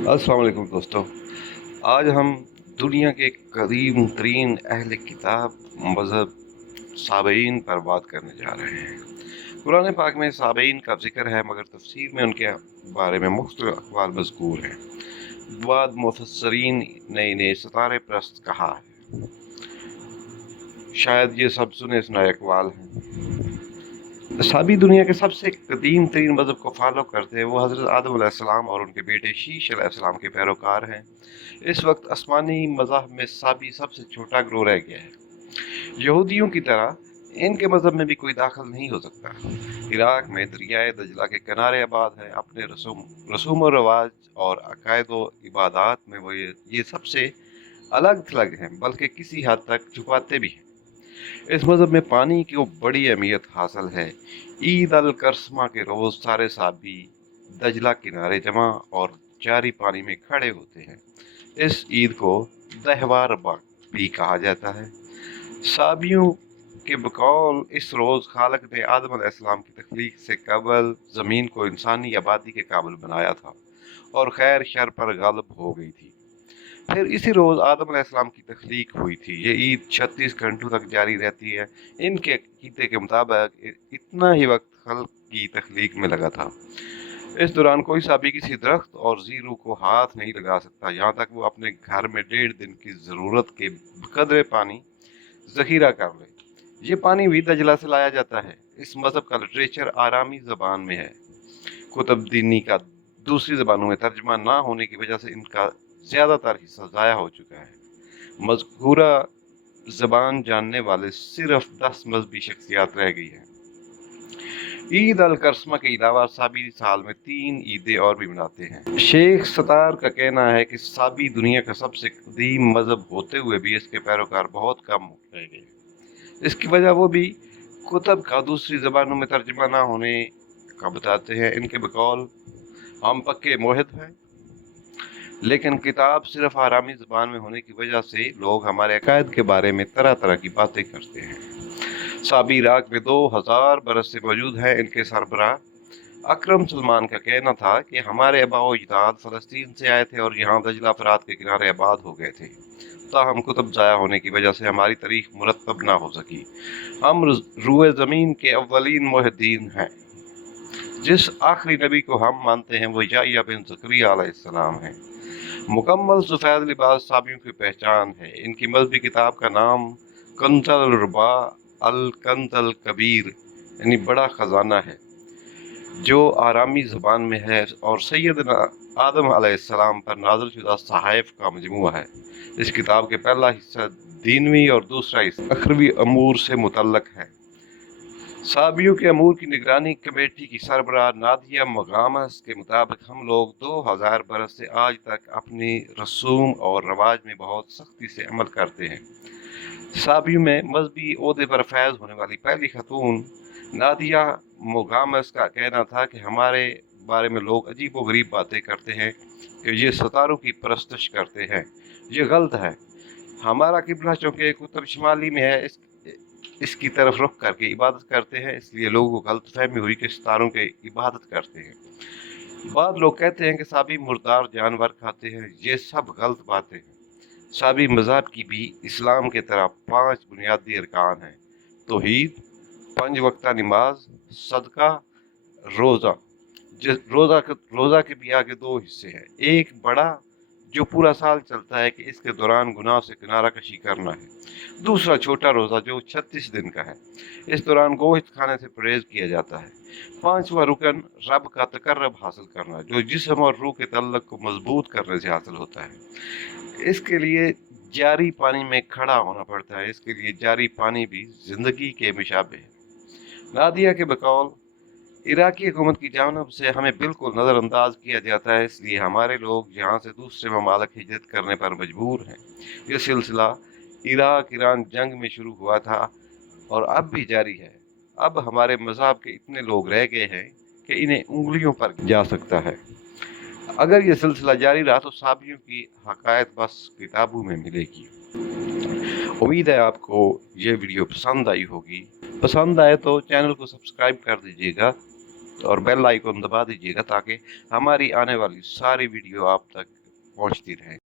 अस्सलाम वालेकुम दोस्तों। आज हम दुनिया के कदीम तरीन अहल किताब मज़हब साबईन पर बात करने जा रहे हैं। कुरान पाक में साबईन का जिक्र है, मगर तफसीर में उनके बारे में मुख्तलिफ अक़वाल मज़कूर हैं। बाद मुफस्सरीन ने इन्हें सितारे परस्त कहा है। शायद ये सब सुने सुनाए अक़वाल हैं। साबी दुनिया के सबसे कदीम तरीन मज़हब को फॉलो करते हैं। वो हज़रत आदम अलैहिस्सलाम और उनके बेटे शीश अलैहिस्सलाम के पैरोकार हैं। इस वक्त आसमानी मज़हब में साबी सबसे छोटा ग्रोह रह गया है। यहूदियों की तरह इनके मज़हब में भी कोई दाखिल नहीं हो सकता। इराक में दरियाए दजला के किनारे आबाद है। अपने रसूम व रवाज और अकायद व इबादात में वो ये सबसे अलग थलग हैं, बल्कि किसी हद तक छुपाते भी हैं। इस मज़हब में पानी की बड़ी अहमियत हासिल है। ईद अल करस्मा के रोज़ सारे साबी दजला किनारे जमा और जारी पानी में खड़े होते हैं। इस ईद को दहवार भी कहा जाता है। साबियों के बकौल इस रोज़ खालक ने आदम अलैहिस्सलाम की तख्लीक से कबल ज़मीन को इंसानी आबादी के काबिल बनाया था और खैर शर पर गालिब हो गई थी। फिर इसी रोज़ आदम अलैहिस्सलाम की तख्लीक हुई थी। ये ईद 36 घंटों तक जारी रहती है। इनके अक़ीदे के मुताबिक इतना ही वक्त खल्क़ की तख्लीक में लगा था। इस दौरान कोई साबी किसी दरख्त और ज़ीरू को हाथ नहीं लगा सकता, यहाँ तक वो अपने घर में 1.5 दिन की ज़रूरत के कदरे पानी ज़ख़ीरा कर ले। ये पानी भी दजला से लाया जाता है। इस मज़हब का लिटरेचर आरामी ज़बान में है। कुतुब दीनी का दूसरी ज़बानों में तर्जमा ना होने की वजह से इनका ज़्यादातर हिस्सा ज़ाया हो चुका है। मज़कूरा ज़बान जानने वाले सिर्फ 10 मजहबी शख्सियात रह गई हैं। ईद अल करस्मा के अलावा साबी साल में 3 ईदें और भी मनाते हैं। शेख सतार का कहना है कि साबी दुनिया का सबसे कदीम मज़हब होते हुए भी इसके पैरोकार बहुत कम रह गए। इसकी वजह वो भी कुतुब का दूसरी ज़बानों में तर्जमा ना होने का बताते हैं। इनके बकौल हम पक्के मोहित हैं, लेकिन किताब सिर्फ आरामी ज़बान में होने की वजह से लोग हमारे अकायद के बारे में तरह तरह की बातें करते हैं। साबी इराक में 2000 बरस से मौजूद है। इनके सरबराह अकरम सलमान का कहना था कि हमारे आबा व अजदाद फ़लस्तीन से आए थे और यहाँ दजला फरात के किनारे आबाद हो गए थे। ताहम कुतुब ज़ाया होने की वजह से हमारी तारीख मुरतब ना हो सकी। हम रूए ज़मीन के अव्वलीन मुहिद्दीन हैं। जिस आखिरी नबी को हम मानते हैं वो याह्या बिन ज़करिया अलैहिस्सलाम हैं। मुकम्मल सफ़ेद लिबास साबियों की पहचान है। इनकी मज़हबी किताब का नाम कंज़ुल रुबा अल कंज़ुल कबीर यानी बड़ा ख़जाना है, जो आरामी ज़बान में है और सैयदना आदम अलैहिस्सलाम पर नाज़िल शुदा सहाइफ़ का मजमुआ है। इस किताब के पहला हिस्सा दीनवी और दूसरा हिस्सा अखरवी अमूर से मुतल्लक है। साबियों के अमूर की निगरानी कमेटी की सरबराह नादिया मगामस के मुताबिक हम लोग 2000 बरस से आज तक अपनी रसूम और रवाज में बहुत सख्ती से अमल करते हैं। साबियों में मजहबी ओहदे पर फैज़ होने वाली पहली खतून नादिया मोगामस का कहना था कि हमारे बारे में लोग अजीब व गरीब बातें करते हैं कि ये सितारों की परस्तश करते हैं। ये गलत है। हमारा किबला चूँकि कुतुब शुमाली में है, इसकी तरफ रुख करके इबादत करते हैं, इसलिए लोगों को गलत फहमी हुई कि सितारों की इबादत करते हैं। बाद लोग कहते हैं कि साबी मुर्दार जानवर खाते हैं। ये सब गलत बातें हैं। साबी मज़हब की भी इस्लाम के तरह 5 बुनियादी अरकान हैं: तौहीद, 5 वक्ता नमाज, सदका, रोज़ा। रोज़ा के भी आगे 2 हिस्से हैं। एक बड़ा जो पूरा साल चलता है कि इसके दौरान गुनाह से किनारा कशी करना है। दूसरा छोटा रोज़ा जो 36 दिन का है। इस दौरान गोश्त खाने से परहेज किया जाता है। 5वां रुकन रब का तकर्रब हासिल करना, जो जिस्म और रूह के तल्लुक़ को मजबूत करने से हासिल होता है। इसके लिए जारी पानी में खड़ा होना पड़ता है। इसके लिए जारी पानी भी ज़िंदगी के मुशाबे है। नादिया के बकौल इराकी हुकूमत की जानिब से हमें बिल्कुल नज़रअंदाज किया जाता है, इसलिए हमारे लोग यहाँ से दूसरे ममालिक हिजरत करने पर मजबूर हैं। यह सिलसिला इराक ईरान जंग में शुरू हुआ था और अब भी जारी है। अब हमारे मज़हब के इतने लोग रह गए हैं कि इन्हें उंगलियों पर जा सकता है। अगर यह सिलसिला जारी रहा तो साबियों की हकायत बस किताबों में मिलेगी। उम्मीद है आपको ये वीडियो पसंद आई होगी। पसंद आए तो चैनल को सब्सक्राइब कर दीजिएगा اور بیل آئیکن دبا دیجیے گا تاکہ ہماری آنے والی ساری ویڈیو آپ تک پہنچتی رہیں۔